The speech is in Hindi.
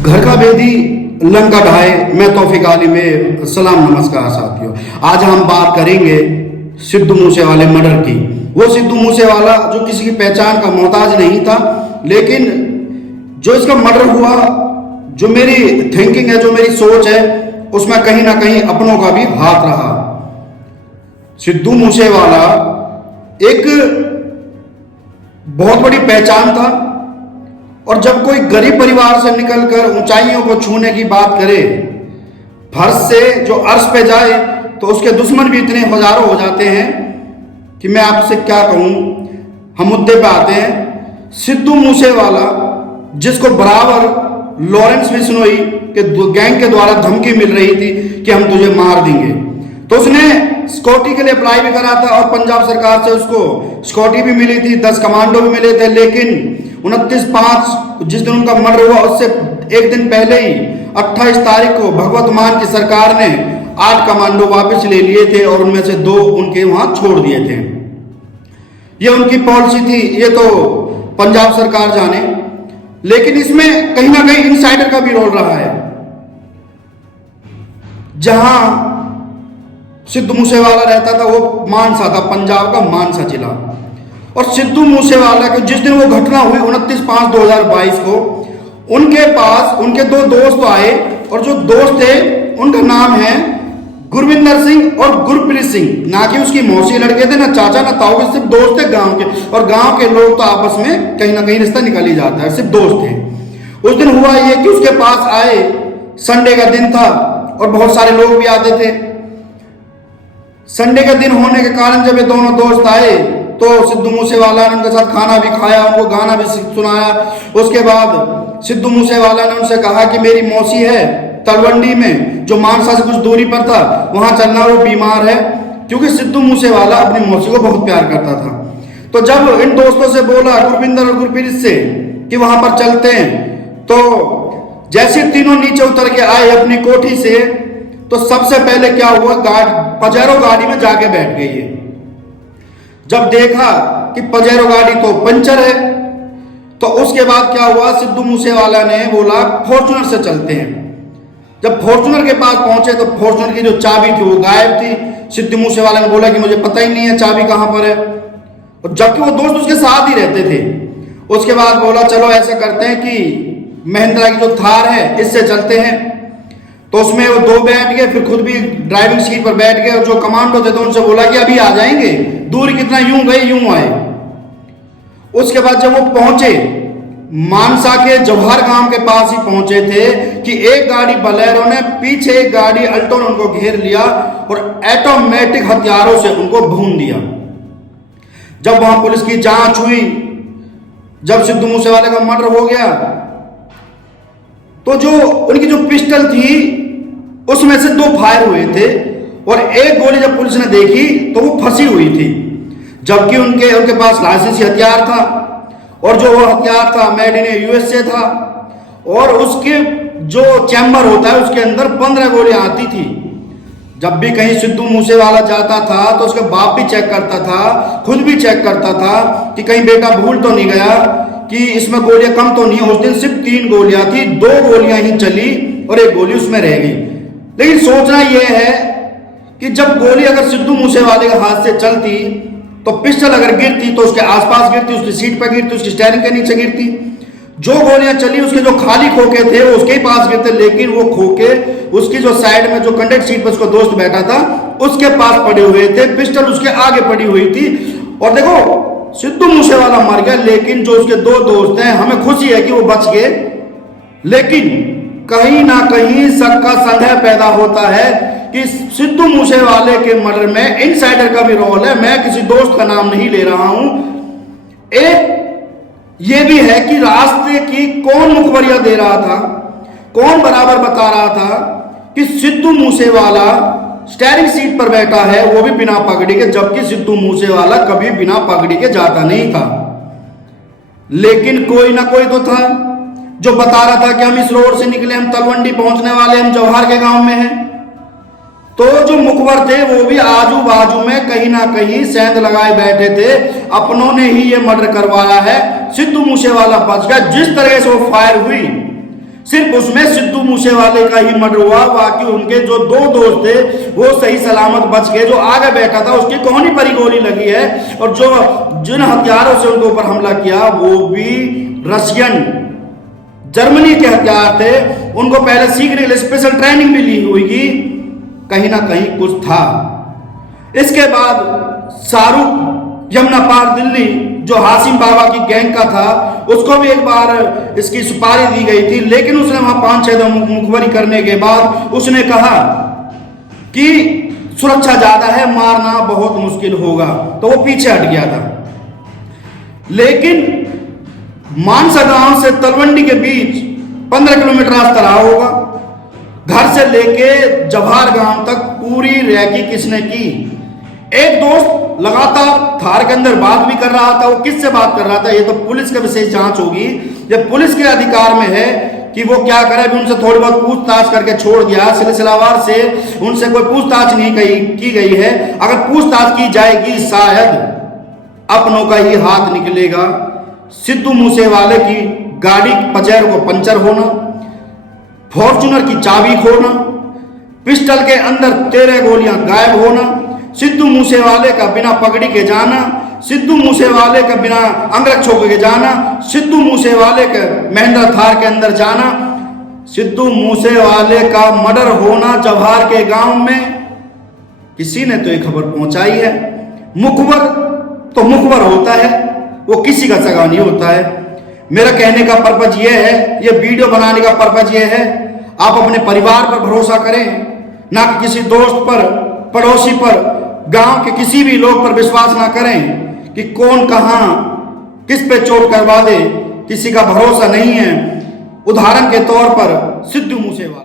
घर का भेदी लंका ढाए। मैं तौफीक आली में सलाम नमस्कार साथियों। आज हम बात करेंगे सिद्धू मूसेवाले मर्डर की। वो सिद्धू मूसेवाला जो किसी की पहचान का मोहताज नहीं था, लेकिन जो इसका मर्डर हुआ, जो मेरी थिंकिंग है, जो मेरी सोच है, उसमें कहीं ना कहीं अपनों का भी हाथ रहा। सिद्धू मूसेवाला एक बहुत बड़ी पहचान था, और जब कोई गरीब परिवार से निकलकर ऊंचाइयों को छूने की बात करे, फर्श से जो अर्श पे जाए, तो उसके दुश्मन भी इतने हजारों हो जाते हैं कि मैं आपसे क्या कहूं। हम मुद्दे पे आते हैं। सिद्धू मूसेवाला, जिसको बराबर लॉरेंस बिश्नोई के गैंग के द्वारा धमकी मिल रही थी कि हम तुझे मार देंगे, तो उसने सिक्योरिटी के लिए अप्लाई भी करा था, और पंजाब सरकार से उसको सिक्योरिटी भी मिली थी, 10 कमांडो भी मिले थे। लेकिन 29/5 जिस दिन उनका मर्डर हुआ, उससे एक दिन पहले ही 28 तारीख को भगवत मान की सरकार ने 8 कमांडो वापस ले लिए थे, और उनमें से 2 उनके वहां छोड़ दिए थे। ये उनकी पॉलिसी थी, ये तो पंजाब सरकार जाने। लेकिन इसमें कहीं ना कहीं इनसाइडर का भी रोल रहा है। जहां सिद्धू मूसेवाला रहता था, वो मानसा था, पंजाब का मानसा जिला। और सिद्धू मूसेवाला के जिस दिन वो घटना हुई 29/5/2022 को, उनके पास उनके 2 दोस्त आए, और जो दोस्त थे उनका नाम है गुरविंदर सिंह और गुरप्रीत सिंह। ना कि उसकी मौसी लड़के थे, ना चाचा, ना ताऊ, सिर्फ दोस्त थे गांव के। और गांव के लोग तो आपस में कहीं ना कहीं रिश्ता निकल ही जाता है, सिर्फ दोस्त थे। उस दिन हुआ ये कि उसके पास आए, संडे का दिन था और बहुत सारे लोग भी आते थे। संडे का दिन होने के कारण जब ये दोनों दोस्त आए, तो सिद्धू मूसेवाला ने उनके साथ खाना भी खाया, उनको गाना भी सुनाया। उसके बाद सिद्धू मूसेवाला ने उनसे कहा कि मेरी मौसी है तलवंडी में, जो मानसा से कुछ दूरी पर था, वहां चलना, वो बीमार है। क्योंकि सिद्धू मूसेवाला अपनी मौसी को बहुत प्यार करता था। तो जब इन दोस्तों से बोला, गुरविंदर और गुरप्रीत से, कि वहां पर चलते हैं, तो जैसे तीनों नीचे उतर के आए अपनी कोठी से, तो सबसे पहले क्या हुआ, पजेरो गाड़ी में जाके बैठ गई है। जब देखा कि पजेरो गाड़ी तो पंचर है, तो उसके बाद क्या हुआ, सिद्धू मूसेवाला ने बोला फॉर्च्यूनर से चलते हैं। जब फॉर्च्यूनर के पास पहुंचे, तो फॉर्च्यूनर की जो चाबी थी वो गायब थी। सिद्धू मूसेवाला ने बोला कि मुझे पता ही नहीं है चाबी कहां पर है, और जबकि वो दोस्त उसके साथ ही रहते थे। उसके बाद बोला चलो ऐसा करते हैं कि महिंद्रा की जो थार है, इससे चलते हैं। तो उसमें वो 2 बैठ गए, फिर खुद भी ड्राइविंग सीट पर बैठ गए। और जो कमांडो थे, तो उनसे बोला कि अभी आ जाएंगे, दूरी कितना, यूं गए यूं आए। उसके बाद जब वो पहुंचे, मानसा के जवाहर गांव के पास ही पहुंचे थे, कि एक गाड़ी बलेरो ने, पीछे एक गाड़ी अल्टो ने उनको घेर लिया और ऑटोमेटिक हथियारों से उनको भून दिया। जब वहां पुलिस की जांच हुई, जब सिद्धू मूसेवाले का मर्डर हो गया, तो जो उनकी जो पिस्टल थी, उसमें से 2 फायर हुए थे, और एक गोली जब पुलिस ने देखी तो वो फंसी हुई थी। जबकि उनके पास लाइसेंसी हथियार था, और जो वो हथियार था मेड इन यूएसए था, और उसके जो चैम्बर होता है उसके अंदर 15 गोलियां आती थी। जब भी कहीं सिद्धू मूसेवाला जाता था, तो उसका बाप भी चेक करता था, खुद भी चेक करता था कि कहीं बेटा भूल तो नहीं गया, कि इसमें गोलियां कम तो नहीं है। उस दिन सिर्फ 3 गोलियां थी, 2 गोलियां ही चली और 1 गोली उसमें रह गई। लेकिन सोचना यह है कि जब गोली अगर सिद्धू मूसेवाले के हाथ से चलती, तो पिस्टल अगर गिरती तो उसके आसपास गिरती, उसकी सीट पर गिरती, उसकी स्टीयरिंग के नीचे गिरती। जो गोलियां चली, उसके जो खाली खोखे थे वो उसके पास गिरते, लेकिन वो खोखे उसकी जो साइड में जो कंडक्ट सीट पर उसका दोस्त बैठा था, उसके पास पड़े हुए थे। पिस्टल उसके आगे पड़ी हुई थी। और देखो, सिद्धू मूसेवाला मर गया, लेकिन जो उसके 2 दोस्त हैं, हमें खुशी है कि वो बच गए। लेकिन कहीं ना कहीं शक का संदेह पैदा होता है कि सिद्धू मूसेवाले के मर्डर में इनसाइडर का भी रोल है। मैं किसी दोस्त का नाम नहीं ले रहा हूं। एक ये भी है कि रास्ते की कौन मुखबरिया दे रहा था, कौन बराबर बता रहा था कि सिद्धू मूसेवाला स्टीयरिंग सीट पर बैठा है, वो भी बिना पगड़ी के, जबकि सिद्धू मूसेवाला कभी बिना पगड़ी के जाता नहीं था। लेकिन कोई ना कोई तो था जो बता रहा था कि हम इस रोड से निकले, हम तलवंडी पहुंचने वाले, हम जवाहर के गांव में हैं। तो जो मुखबर थे वो भी आजू बाजू में कहीं ना कहीं सेंध लगाए बैठे थे, अपनों ने ही ये मर्डर करवाया है। सिद्धू मूसेवाला बच गया। जिस तरह से वो फायर हुई, सिर्फ उसमें सिद्धू मूसेवाले का ही मर्डर हुआ, बाकी उनके जो 2 दोस्त थे वो सही सलामत बच गए। जो आगे बैठा था उसकी कोहनी पर ही गोली लगी है, और जो जिन हथियारों से उनके ऊपर हमला किया वो भी रशियन जर्मनी के हथियार थे। उनको पहले सीक्रेट स्पेशल ट्रेनिंग भी ली हुई थी, कहीं ना कहीं कुछ था। इसके बाद शाहरुख यमुना पार दिल्ली जो हाशिम बाबा की गैंग का था, उसको भी एक बार इसकी सुपारी दी गई थी, लेकिन उसने वहां 5-6 मुखबरी करने के बाद उसने कहा कि सुरक्षा ज्यादा है, मारना बहुत मुश्किल होगा, तो वो पीछे हट गया था। लेकिन मानसा गांव से तलवंडी के बीच 15 किलोमीटर रास्ता रहा होगा। घर से लेके जवाहर गांव तक पूरी रैकी किसने की? एक दोस्त लगातार थार के अंदर बात भी कर रहा था। वो किससे बात कर रहा था ये तो पुलिस का विशेष जांच होगी, ये पुलिस के अधिकार में है कि वो क्या करे। अभी उनसे थोड़ी बहुत पूछताछ करके छोड़ दिया, सिलसिलावार से उनसे कोई पूछताछ नहीं की गई है। अगर पूछताछ की जाएगी शायद अपनों का ही हाथ निकलेगा। सिद्धू मूसेवाले की गाड़ी पचेर को पंचर होना, फॉर्चूनर की चाबी खोना, पिस्टल के अंदर 13 गोलियां गायब होना, सिद्धू मूसेवाले का बिना पगड़ी के जाना, सिद्धू मूसेवाले का बिना अंगरक्षों के जाना, सिद्धू मूसेवाले के महिंद्रा थार के अंदर जाना, सिद्धू मूसेवाले का मर्डर होना जवाहर के गांव में। किसी ने तो ये खबर पहुंचाई है। मुखबर तो मुखबर होता है, वो किसी का सगा नहीं होता है। मेरा कहने का पर्पज ये है, ये वीडियो बनाने का पर्पज ये है, आप अपने परिवार पर भरोसा करें, ना कि किसी दोस्त पर, पड़ोसी पर, गांव के किसी भी लोग पर विश्वास ना करें कि कौन कहां किस पे चोट करवा दे, किसी का भरोसा नहीं है। उदाहरण के तौर पर सिद्धू मूसेवाला।